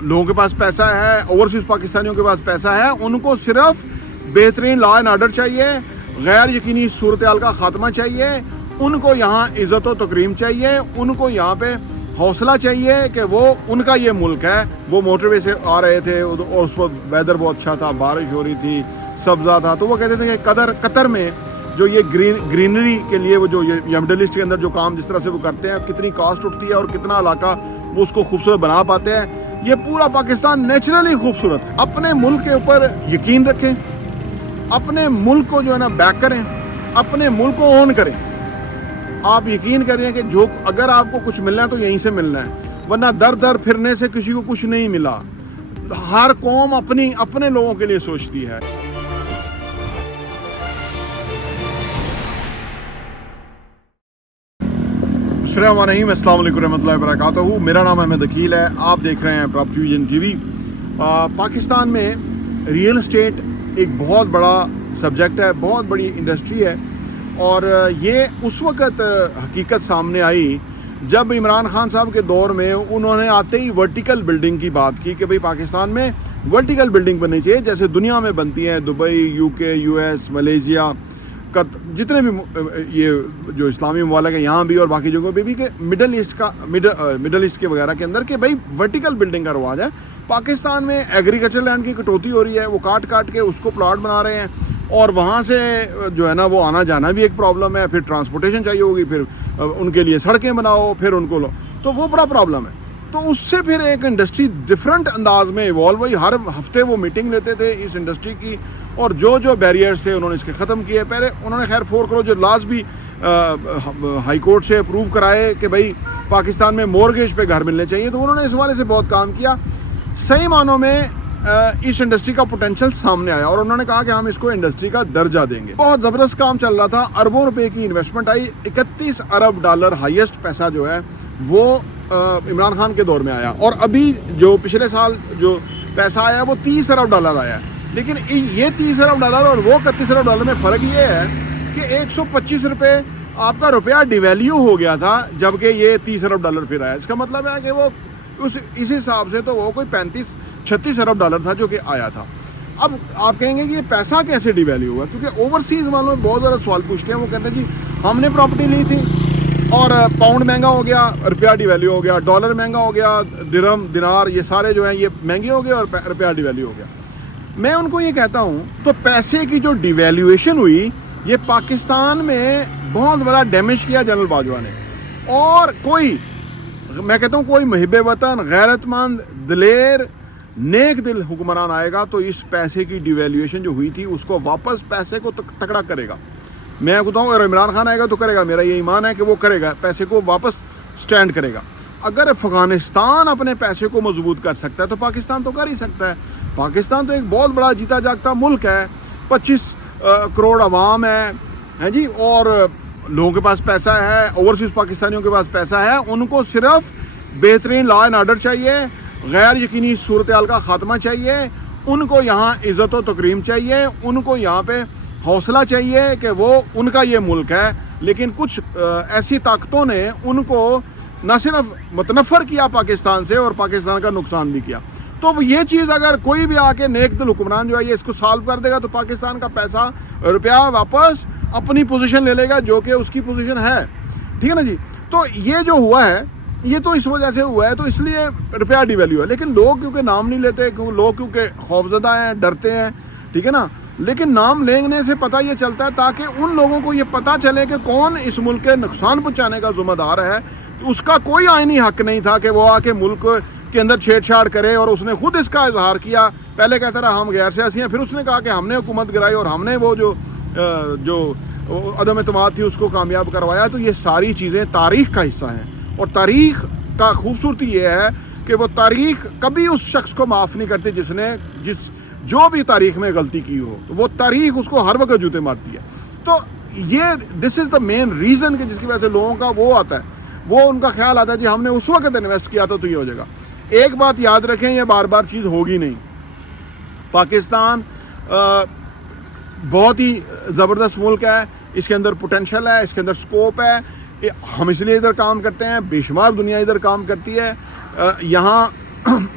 لوگوں کے پاس پیسہ ہے, اوورسیز پاکستانیوں کے پاس پیسہ ہے, ان کو صرف بہترین لا اینڈ آرڈر چاہیے, غیر یقینی صورتحال کا خاتمہ چاہیے, ان کو یہاں عزت و تکریم چاہیے, ان کو یہاں پہ حوصلہ چاہیے کہ وہ ان کا یہ ملک ہے. وہ موٹر وے سے آ رہے تھے اور اس وقت ویدر بہت اچھا تھا, بارش ہو رہی تھی, سبزہ تھا, تو وہ کہتے تھے کہ قطر میں جو یہ گرینری کے لیے وہ جو یہ مڈل ایسٹ کے اندر جو کام جس طرح سے وہ کرتے ہیں, کتنی کاسٹ اٹھتی ہے اور کتنا علاقہ وہ اس کو خوبصورت بنا پاتے ہیں. یہ پورا پاکستان نیچرلی خوبصورت ہے. اپنے ملک کے اوپر یقین رکھیں, اپنے ملک کو جو ہے نا بیک کریں, اپنے ملک کو اون کریں. آپ یقین کریں کہ جو اگر آپ کو کچھ ملنا ہے تو یہیں سے ملنا ہے, ورنہ در در پھرنے سے کسی کو کچھ نہیں ملا. ہر قوم اپنے لوگوں کے لیے سوچتی ہے. السلام علیکم رحمۃ اللہ وبرکاتہ. میرا نام احمد عقیل ہے, آپ دیکھ رہے ہیں property vision T V. Pakistan میں ریئل اسٹیٹ ایک بہت بڑا سبجیکٹ ہے, بہت بڑی انڈسٹری ہے, اور یہ اس وقت حقیقت سامنے آئی جب عمران خان صاحب کے دور میں انہوں نے آتے ہی ورٹیکل بلڈنگ کی بات کی کہ بھئی پاکستان میں ورٹیکل بلڈنگ بننی چاہیے جیسے دنیا میں بنتی ہیں, دبئی, یو کے, یو ایس, ملیشیا, جتنے بھی یہ جو اسلامی ممالک ہیں یہاں بھی اور باقی جگہوں پہ بھی, کہ مڈل ایسٹ کے وغیرہ کے اندر کہ بھئی ورٹیکل بلڈنگ کا رواج ہے. پاکستان میں ایگریکلچر لینڈ کی کٹوتی ہو رہی ہے, وہ کاٹ کے اس کو پلاٹ بنا رہے ہیں, اور وہاں سے جو ہے نا وہ آنا جانا بھی ایک پرابلم ہے. پھر ٹرانسپورٹیشن چاہیے ہوگی, پھر ان کے لیے سڑکیں بناؤ, پھر ان کو لو, تو وہ بڑا پرابلم ہے. تو اس سے پھر ایک انڈسٹری ڈفرینٹ انداز میں ایوالو ہوئی. ہر ہفتے وہ میٹنگ لیتے تھے اس انڈسٹری کی, اور جو بیریئرز تھے انہوں نے اس کے ختم کیے. پہلے انہوں نے خیر فورکلوجر لاز بھی ہائی کورٹ سے اپروو کرائے کہ بھئی پاکستان میں مورگیج پہ گھر ملنے چاہیے. تو انہوں نے اس حوالے سے بہت کام کیا. صحیح معنوں میں اس انڈسٹری کا پوٹینشیل سامنے آیا, اور انہوں نے کہا کہ ہم اس کو انڈسٹری کا درجہ دیں گے. بہت زبردست کام چل رہا تھا, اربوں روپے کی انویسٹمنٹ آئی, $31 ارب ہائیسٹ پیسہ جو ہے وہ عمران خان کے دور میں آیا. اور ابھی جو پچھلے سال جو پیسہ آیا وہ $30 ارب آیا ہے. لیکن یہ $30 ارب اور وہ $31 ارب میں فرق یہ ہے کہ $125 آپ کا روپیہ ڈیویلیو ہو گیا تھا, جبکہ یہ $30 ارب پھر آیا. اس کا مطلب ہے کہ وہ اس حساب سے تو وہ کوئی $35-36 ارب تھا جو کہ آیا تھا. اب آپ کہیں گے کہ یہ پیسہ کیسے ڈیویلیو ہوا, کیونکہ اوورسیز والوں میں بہت زیادہ سوال پوچھتے ہیں. وہ کہتے ہیں جی ہم نے پراپرٹی لی تھی اور پاؤنڈ مہنگا ہو گیا, روپیہ ڈیویلیو ہو گیا, ڈالر مہنگا ہو گیا, درہم, دینار, یہ سارے جو ہیں یہ مہنگے ہو گئے اور روپیہ ڈیویلیو ہو گیا. میں ان کو یہ کہتا ہوں تو پیسے کی جو ڈیویلیویشن ہوئی یہ پاکستان میں بہت بڑا ڈیمیج کیا جنرل باجوہ نے. اور میں کہتا ہوں کوئی محب وطن, غیرت مند, دلیر, نیک دل حکمران آئے گا تو اس پیسے کی ڈیویلیویشن جو ہوئی تھی اس کو واپس پیسے کو تکڑا کرے گا. میں کہتا ہوں اگر عمران خان آئے گا تو کرے گا, میرا یہ ایمان ہے کہ وہ کرے گا, پیسے کو واپس سٹینڈ کرے گا. اگر افغانستان اپنے پیسے کو مضبوط کر سکتا ہے تو پاکستان تو کر ہی سکتا ہے. پاکستان تو ایک بہت بڑا جیتا جاگتا ملک ہے, 25 کروڑ عوام ہے جی, اور لوگوں کے پاس پیسہ ہے, اوورسیز پاکستانیوں کے پاس پیسہ ہے. ان کو صرف بہترین لا اینڈ آرڈر چاہیے, غیر یقینی صورتحال کا خاتمہ چاہیے, ان کو یہاں عزت و تکریم چاہیے, ان کو یہاں پہ حوصلہ چاہیے کہ وہ ان کا یہ ملک ہے. لیکن کچھ ایسی طاقتوں نے ان کو نہ صرف متنفر کیا پاکستان سے, اور پاکستان کا نقصان بھی کیا. تو یہ چیز اگر کوئی بھی آ کے نیک دل حکمران جو ہے یہ اس کو سالو کر دے گا تو پاکستان کا پیسہ, روپیہ واپس اپنی پوزیشن لے لے گا جو کہ اس کی پوزیشن ہے. ٹھیک ہے نا جی. تو یہ جو ہوا ہے یہ تو اس وجہ سے ہوا ہے, تو اس لیے روپیہ ڈیویلیو ہے. لیکن لوگ کیونکہ نام نہیں لیتے, لوگ کیونکہ خوفزدہ ہیں, ڈرتے ہیں, ٹھیک ہے نا. لیکن نام لینے سے پتہ یہ چلتا ہے تاکہ ان لوگوں کو یہ پتہ چلے کہ کون اس ملک کے نقصان پہنچانے کا ذمہ دار ہے. اس کا کوئی آئینی حق نہیں تھا کہ وہ آ کے ملک کے اندر چھیڑ چھاڑ کرے, اور اس نے خود اس کا اظہار کیا. پہلے کہتا رہا ہم غیر سیاسی ہیں, پھر اس نے کہا کہ ہم نے حکومت گرائی اور ہم نے وہ جو عدم اعتماد تھی اس کو کامیاب کروایا. تو یہ ساری چیزیں تاریخ کا حصہ ہیں, اور تاریخ کا خوبصورتی یہ ہے کہ وہ تاریخ کبھی اس شخص کو معاف نہیں کرتی جو بھی تاریخ میں غلطی کی ہو. وہ تاریخ اس کو ہر وقت جوتے مارتی ہے. تو یہ دس از دا مین ریزن کہ جس کی وجہ سے لوگوں کا وہ آتا ہے, وہ ان کا خیال آتا ہے جی ہم نے اس وقت انویسٹ کیا تو یہ ہو جائے گا. ایک بات یاد رکھیں, یہ بار بار چیز ہوگی نہیں. پاکستان بہت ہی زبردست ملک ہے, اس کے اندر پوٹینشل ہے, اس کے اندر سکوپ ہے. ہم اس لیے ادھر کام کرتے ہیں, بے شمار دنیا ادھر کام کرتی ہے. یہاں